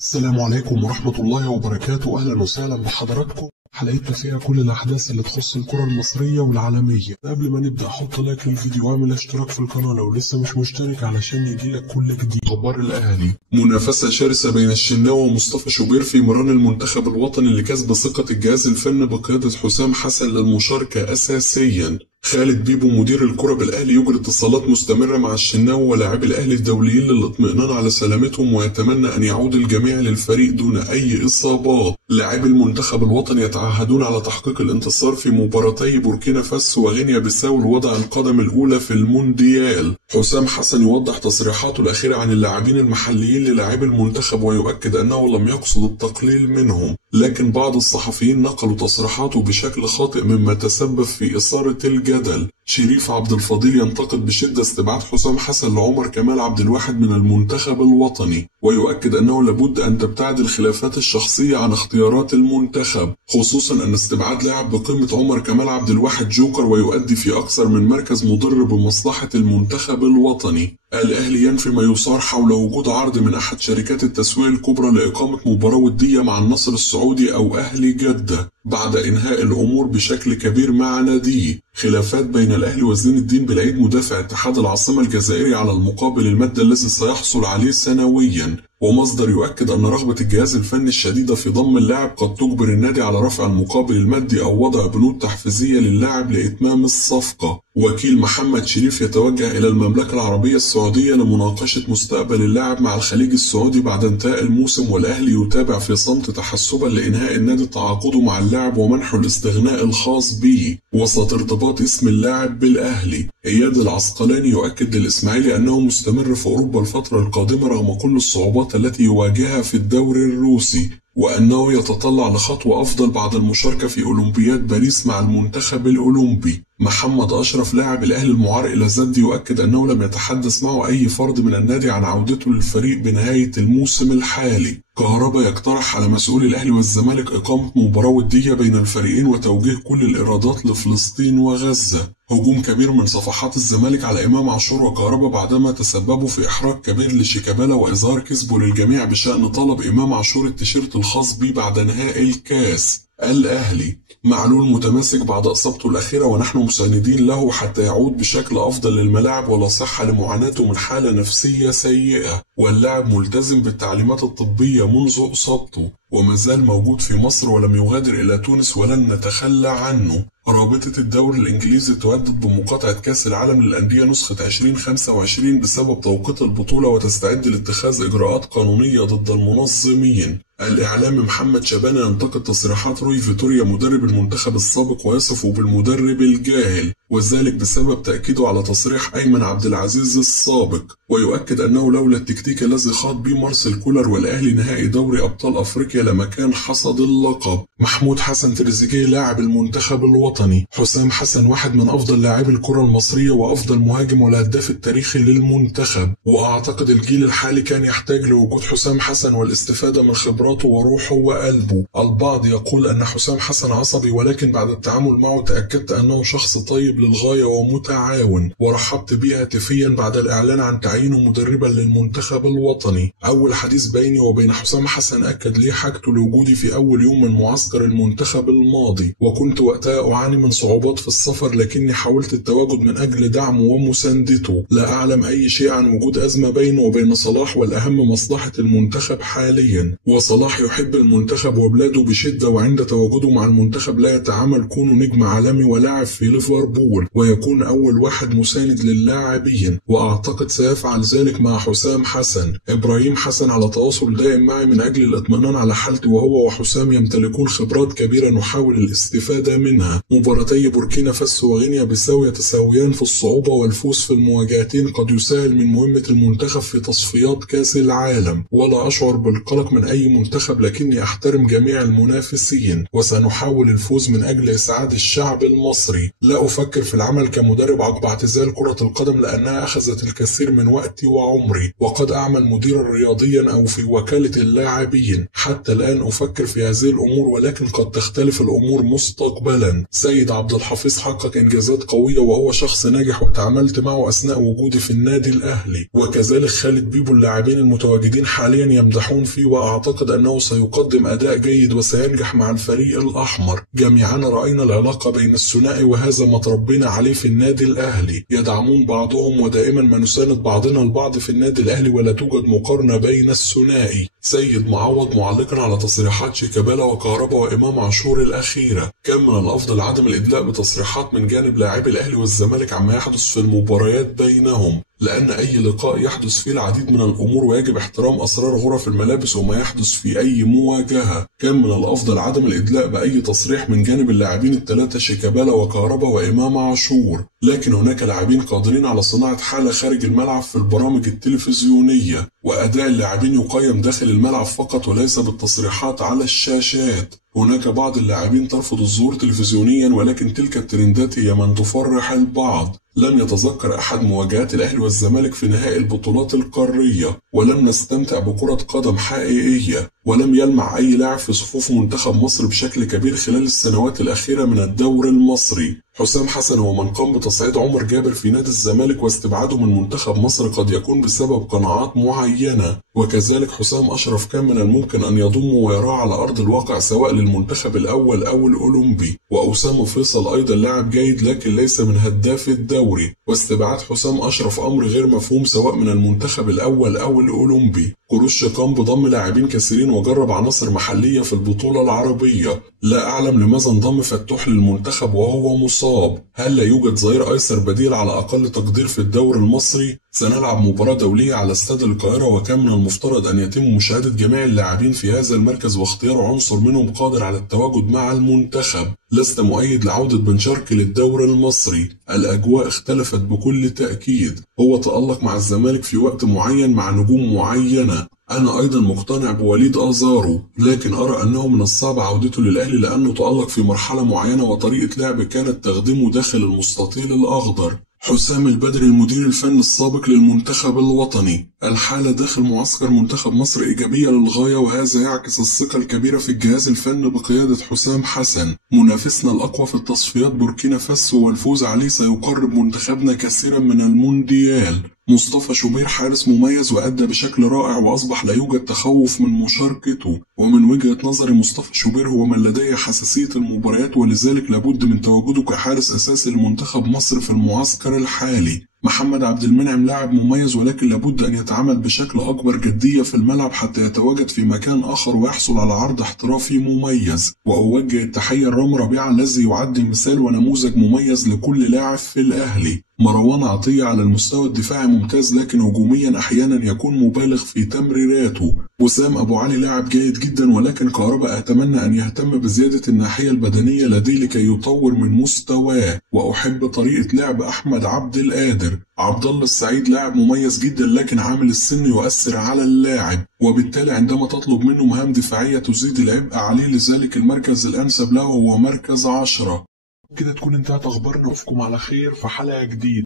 السلام عليكم ورحمة الله وبركاته. أهلا وسهلا بحضراتكم. حلقتنا فيها كل الأحداث اللي تخص الكرة المصرية والعالمية. قبل ما نبدأ حط لايك للفيديو واعمل اشتراك في القناة لو لسه مش مشترك علشان يجيلك كل جديد. أخبار الأهلي: منافسة شرسة بين الشناوي ومصطفى شوبير في مران المنتخب الوطني لكسب ثقة الجهاز الفني بقيادة حسام حسن للمشاركة أساسيا. خالد بيبو مدير الكرة بالأهلي يجري اتصالات مستمرة مع الشناوي ولاعبي الأهلي الدوليين للاطمئنان على سلامتهم، ويتمنى أن يعود الجميع للفريق دون أي إصابات. لاعبي المنتخب الوطني يتعهدون على تحقيق الانتصار في مباراتي بوركينا فاسو وغينيا بيساو لوضع القدم الأولى في المونديال. حسام حسن يوضح تصريحاته الأخيرة عن اللاعبين المحليين للاعبي المنتخب ويؤكد أنه لم يقصد التقليل منهم، لكن بعض الصحفيين نقلوا تصريحاته بشكل خاطئ مما تسبب في إثارة الجدل. شريف عبد الفضيل ينتقد بشدة استبعاد حسام حسن لعمر كمال عبد الواحد من المنتخب الوطني، ويؤكد أنه لابد أن تبتعد الخلافات الشخصية عن اختيارات المنتخب، خصوصا أن استبعاد لاعب بقيمة عمر كمال عبد الواحد جوكر ويؤدي في أكثر من مركز مضر بمصلحة المنتخب الوطني. الأهلي ينفي ما يثار حول وجود عرض من أحد شركات التسويق الكبرى لإقامة مباراة ودية مع النصر السعودي أو أهلي جدة بعد إنهاء الأمور بشكل كبير مع ناديه. خلافات بين الأهلي وزين الدين بالعيد مدافع اتحاد العاصمة الجزائري على المقابل المادي الذي سيحصل عليه سنويا، ومصدر يؤكد أن رغبة الجهاز الفني الشديدة في ضم اللاعب قد تجبر النادي على رفع المقابل المادي أو وضع بنود تحفيزية للاعب لإتمام الصفقة. وكيل محمد شريف يتوجه إلى المملكة العربية السعودية لمناقشة مستقبل اللاعب مع الخليج السعودي بعد انتهاء الموسم، والأهلي يتابع في صمت تحسبا لإنهاء النادي تعاقده مع اللاعب ومنحه الاستغناء الخاص به وسط ارتباط اسم اللاعب بالأهلي. إياد العسقلاني يؤكد للإسماعيلي أنه مستمر في أوروبا الفترة القادمة رغم كل الصعوبات التي يواجهها في الدوري الروسي، وأنه يتطلع لخطوة أفضل بعد المشاركة في أولمبياد باريس مع المنتخب الأولمبي. محمد أشرف لاعب الأهلي المعار إلى زد يؤكد أنه لم يتحدث معه أي فرد من النادي عن عودته للفريق بنهاية الموسم الحالي. كهربا يقترح على مسؤولي الأهلي والزمالك إقامة مباراة ودية بين الفريقين وتوجيه كل الإيرادات لفلسطين وغزة. هجوم كبير من صفحات الزمالك على إمام عاشور وكهربا بعدما تسببوا في إحراج كبير لشيكابالا وإظهار كذبه للجميع بشأن طلب إمام عاشور التيشيرت الخاص به بعد نهائي الكاس. الأهلي: معلول متماسك بعد إصابته الأخيرة ونحن مساندين له حتى يعود بشكل أفضل للملاعب ولا صحة لمعاناته من حالة نفسية سيئة، واللاعب ملتزم بالتعليمات الطبية منذ إصابته ومازال موجود في مصر ولم يغادر إلى تونس ولن نتخلى عنه. رابطة الدوري الإنجليزي تهدد بمقاطعة كأس العالم للأندية نسخة 2025 بسبب توقيت البطولة وتستعد لاتخاذ إجراءات قانونية ضد المنظمين. الإعلامي محمد شبانة ينتقد تصريحات روي فيتوريا مدرب المنتخب السابق ويصفه بالمدرب الجاهل، وذلك بسبب تأكيده على تصريح أيمن عبد العزيز السابق، ويؤكد أنه لولا التكتيك الذي خاض به مارسيل كولر والأهلي نهائي دوري أبطال أفريقيا لما كان حصد اللقب. محمود حسن تريزيجيه لاعب المنتخب الوطني: حسام حسن واحد من أفضل لاعبي الكرة المصرية وأفضل مهاجم والهداف التاريخي للمنتخب، وأعتقد الجيل الحالي كان يحتاج لوجود حسام حسن والاستفادة من خبراته وروحه وقلبه. البعض يقول أن حسام حسن عصبي، ولكن بعد التعامل معه تأكدت أنه شخص طيب للغاية ومتعاون، ورحبت به هاتفيا بعد الإعلان عن تعيينه مدربا للمنتخب الوطني. أول حديث بيني وبين حسام حسن أكد لي حاجته لوجودي في أول يوم من معسكر المنتخب الماضي، وكنت وقتها أعاني من صعوبات في السفر لكني حاولت التواجد من أجل دعمه ومساندته. لا أعلم أي شيء عن وجود أزمة بينه وبين صلاح، والأهم مصلحة المنتخب حاليا، وصلاح يحب المنتخب وبلاده بشدة، وعند تواجده مع المنتخب لا يتعامل كونه نجم عالمي ولاعب في ليفربول، ويكون أول واحد مساند للاعبين، وأعتقد سيفعل ذلك مع حسام حسن. إبراهيم حسن على تواصل دائم معي من أجل الاطمئنان على حالتي، وهو وحسام يمتلكون خبرات كبيرة نحاول الاستفادة منها. مباراتي بوركينا فاسو وغينيا بيساو يتساويان في الصعوبة، والفوز في المواجهتين قد يسهل من مهمة المنتخب في تصفيات كأس العالم، ولا أشعر بالقلق من أي منتخب، لكني أحترم جميع المنافسين وسنحاول الفوز من أجل إسعاد الشعب المصري. لا أفكر أفكر في العمل كمدرب عقب اعتزال كرة القدم لأنها أخذت الكثير من وقتي وعمري، وقد أعمل مديرا رياضيا أو في وكالة اللاعبين. حتى الآن أفكر في هذه الأمور، ولكن قد تختلف الأمور مستقبلا. سيد عبد الحفيظ حقق إنجازات قوية وهو شخص ناجح وتعاملت معه أثناء وجودي في النادي الأهلي، وكذلك خالد بيبو. اللاعبين المتواجدين حاليا يمدحون فيه، وأعتقد أنه سيقدم أداء جيد وسينجح مع الفريق الأحمر. جميعا رأينا العلاقة بين الثنائي وهذا ما تربينا عليه في النادي الأهلي، يدعمون بعضهم ودائما ما نساند بعضنا البعض في النادي الأهلي، ولا توجد مقارنة بين الثنائي. سيد معوض معلقا على تصريحات شيكابالا وكهربا وإمام عاشور الأخيرة: كان من الأفضل عدم الإدلاء بتصريحات من جانب لاعبي الأهلي والزمالك عما يحدث في المباريات بينهم، لأن أي لقاء يحدث فيه العديد من الأمور ويجب احترام أسرار غرف الملابس وما يحدث في أي مواجهة. كان من الأفضل عدم الإدلاء بأي تصريح من جانب اللاعبين الثلاثة شيكابالا وكهربا وإمام عاشور، لكن هناك لاعبين قادرين على صناعة حالة خارج الملعب في البرامج التلفزيونية، وأداء اللاعبين يقيم داخل الملعب فقط وليس بالتصريحات على الشاشات. هناك بعض اللاعبين ترفض الظهور تلفزيونيا، ولكن تلك الترندات هي من تفرح البعض. لم يتذكر أحد مواجهات الأهلي والزمالك في نهائي البطولات القارية، ولم نستمتع بكرة قدم حقيقية، ولم يلمع أي لاعب في صفوف منتخب مصر بشكل كبير خلال السنوات الأخيرة من الدوري المصري. حسام حسن هو من قام بتصعيد عمر جابر في نادي الزمالك واستبعاده من منتخب مصر قد يكون بسبب قناعات معينة، وكذلك حسام أشرف كان من الممكن أن يضمه ويراه على أرض الواقع سواء للمنتخب الأول أو الأولمبي. وأسامة فيصل أيضا لاعب جيد لكن ليس من هداف الدوري، واستبعاد حسام أشرف أمر غير مفهوم سواء من المنتخب الأول أو الأولمبي. كروش قام بضم لاعبين كثيرين وجرب عناصر محلية في البطولة العربية. لا أعلم لماذا انضم فتوح للمنتخب وهو مصاب. هل لا يوجد ظهير أيسر بديل على أقل تقدير في الدوري المصري؟ سنلعب مباراة دولية على استاد القاهرة، وكان من المفترض أن يتم مشاهدة جميع اللاعبين في هذا المركز واختيار عنصر منهم قادر على التواجد مع المنتخب. لست مؤيد لعودة بن شرقي للدوري المصري. الأجواء اختلفت بكل تأكيد. هو تألق مع الزمالك في وقت معين مع نجوم معينة. أنا أيضا مقتنع بوليد أزارو، لكن أرى أنه من الصعب عودته للأهلي لأنه تألق في مرحلة معينة وطريقة لعب كانت تخدمه داخل المستطيل الأخضر. حسام البدري المدير الفني السابق للمنتخب الوطني: الحالة داخل معسكر منتخب مصر إيجابية للغاية، وهذا يعكس الثقة الكبيرة في الجهاز الفني بقيادة حسام حسن. منافسنا الأقوى في التصفيات بوركينا فاسو، والفوز عليه سيقرب منتخبنا كثيرا من المونديال. مصطفى شوبير حارس مميز وأدى بشكل رائع وأصبح لا يوجد تخوف من مشاركته، ومن وجهة نظري مصطفى شوبير هو من لديه حساسية المباريات، ولذلك لابد من تواجده كحارس أساسي لمنتخب مصر في المعسكر الحالي. محمد عبد المنعم لاعب مميز، ولكن لابد أن يتعامل بشكل أكبر جدية في الملعب حتى يتواجد في مكان آخر ويحصل على عرض احترافي مميز. وأوجه التحية لرامي ربيعة الذي يعد مثال ونموذج مميز لكل لاعب في الأهلي. مروان عطية على المستوى الدفاعي ممتاز، لكن هجوميا أحيانا يكون مبالغ في تمريراته. وسام أبو علي لاعب جيد جدا، ولكن كهربا أتمنى أن يهتم بزيادة الناحية البدنية لديه لكي يطور من مستواه. وأحب طريقة لعب أحمد عبد القادر. عبد الله السعيد لاعب مميز جدا، لكن عامل السن يؤثر على اللاعب، وبالتالي عندما تطلب منه مهام دفاعية تزيد العبء عليه، لذلك المركز الأنسب له هو مركز 10. كده تكون انتهت أخبارنا، وأشوفكم على خير في حلقة جديدة.